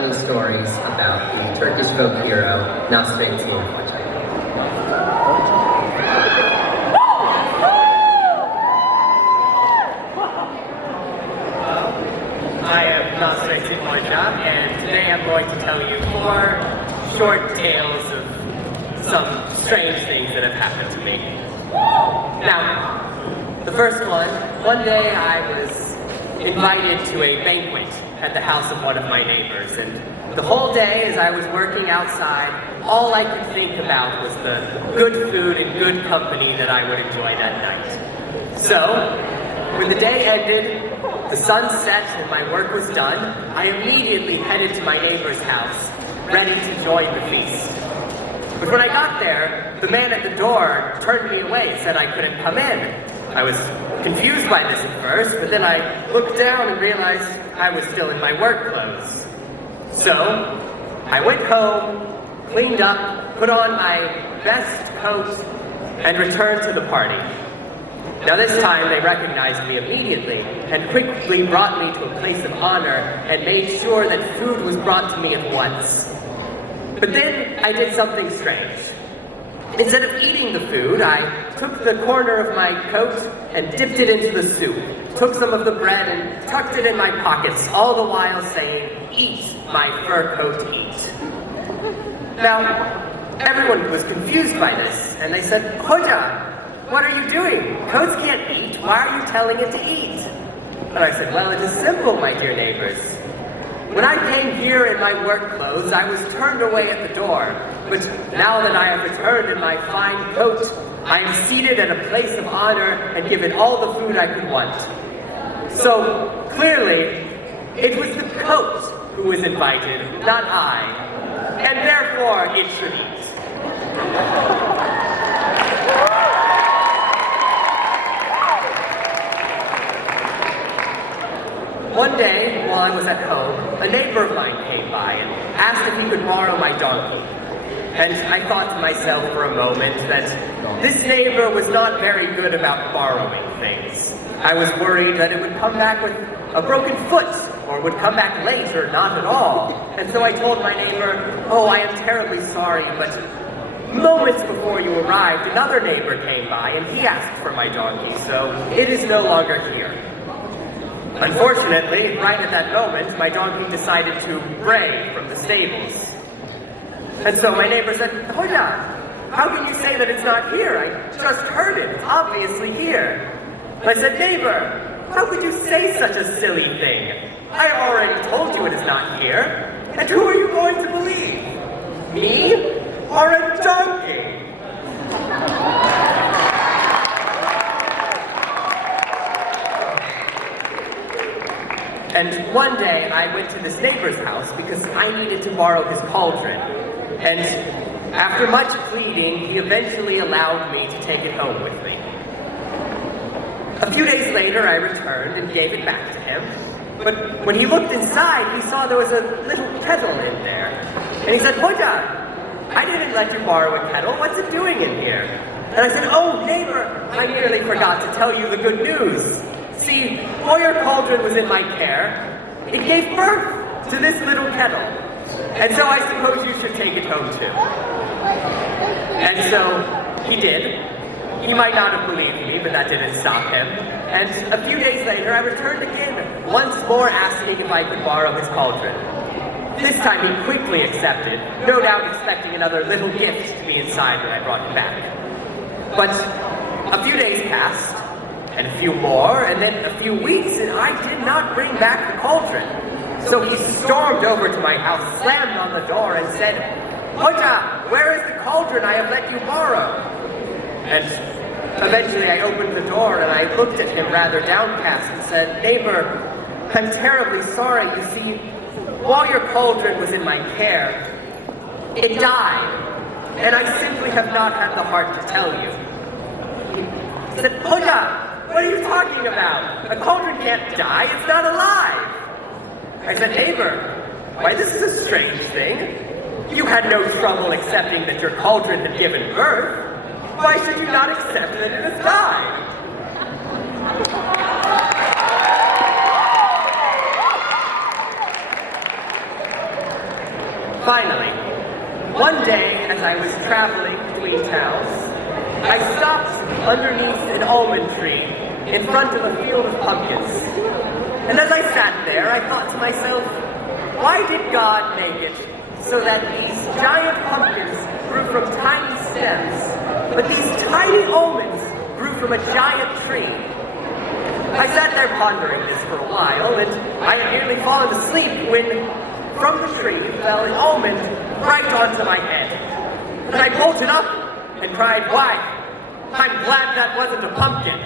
funny stories about the Turkish folk hero Nasrettin Hoca. I am Nasrettin Hoca, and today I'm going to tell you 4 short tales of some strange things that have happened to me. Now, the first one day I was invited to a banquet at the house of one of my neighbors, and the whole day as I was working outside, all I could think about was the good food and good company that I would enjoy that night. So, when the day ended, the sun set and my work was done, I immediately headed to my neighbor's house, ready to join the feast. But when I got there, the man at the door turned me away and said I couldn't come in. I was confused by this at first, but then I looked down and realized I was still in my work clothes. So, I went home, cleaned up, put on my best coat, and returned to the party. Now this time they recognized me immediately and quickly brought me to a place of honor and made sure that food was brought to me at once. But then I did something strange. Instead of eating the food, I took the corner of my coat and dipped it into the soup, took some of the bread and tucked it in my pockets, all the while saying, "Eat, my fur coat, eat." Now, everyone was confused by this, and they said, "Hoca, what are you doing? Coats can't eat. Why are you telling it to eat?" And I said, "Well, it is simple, my dear neighbors. When I came here in my work clothes, I was turned away at the door. But now that I have returned in my fine coat, I am seated at a place of honor and given all the food I could want." So, clearly, it was the coat who was invited, not I. And therefore, it should eat. One day, while I was at home, a neighbor of mine came by and asked if he could borrow my donkey. And I thought to myself for a moment that this neighbor was not very good about borrowing things. I was worried that it would come back with a broken foot, or would come back late, or not at all. And so I told my neighbor, "Oh, I am terribly sorry, but moments before you arrived, another neighbor came by and he asked for my donkey, so it is no longer here." Unfortunately, right at that moment, my donkey decided to bray from the stables. And so my neighbor said, "Hoca, how can you say that it's not here? I just heard it. It's obviously here." And I said, "Neighbor, how could you say such a silly thing? I have already told you it is not here. And who are you going to believe? Me or a donkey?" And one day I went to this neighbor's house because I needed to borrow his cauldron. And after much pleading, he eventually allowed me to take it home with me. A few days later, I returned and gave it back to him. But when he looked inside, he saw there was a little kettle in there. And he said, "Hoca, I didn't let you borrow a kettle. What's it doing in here?" And I said, "Oh, neighbor, I nearly forgot to tell you the good news. See, while your cauldron was in my care, it gave birth to this little kettle. And so I suppose you should take it home too." And so he did. He might not have believed me, but that didn't stop him. And a few days later, I returned again, once more asking if I could borrow his cauldron. This time he quickly accepted, no doubt expecting another little gift to be inside when I brought it back. But a few days passed, and a few more, and then a few weeks, and I did not bring back the cauldron. So he stormed over to my house, slammed on the door, and said, "Hoca, where is the cauldron I have let you borrow?" And eventually I opened the door, and I looked at him rather downcast and said, "Neighbor, I'm terribly sorry. You see, while your cauldron was in my care, it died, and I simply have not had the heart to tell you." He said, "Hoca, what are you talking about? A cauldron can't die. It's not alive." I said, "Neighbor, why, this is a strange thing. You had no trouble accepting that your cauldron had given birth. Why should you not accept that it has died?" Finally, one day as I was traveling between towns, I stopped underneath an almond tree in front of a field of pumpkins. And as I sat there, I thought to myself, why did God make it so that these giant pumpkins grew from tiny stems, but these tiny almonds grew from a giant tree? I sat there pondering this for a while, and I had nearly fallen asleep when from the tree fell an almond right onto my head. And I bolted up and cried, why? I'm glad that wasn't a pumpkin.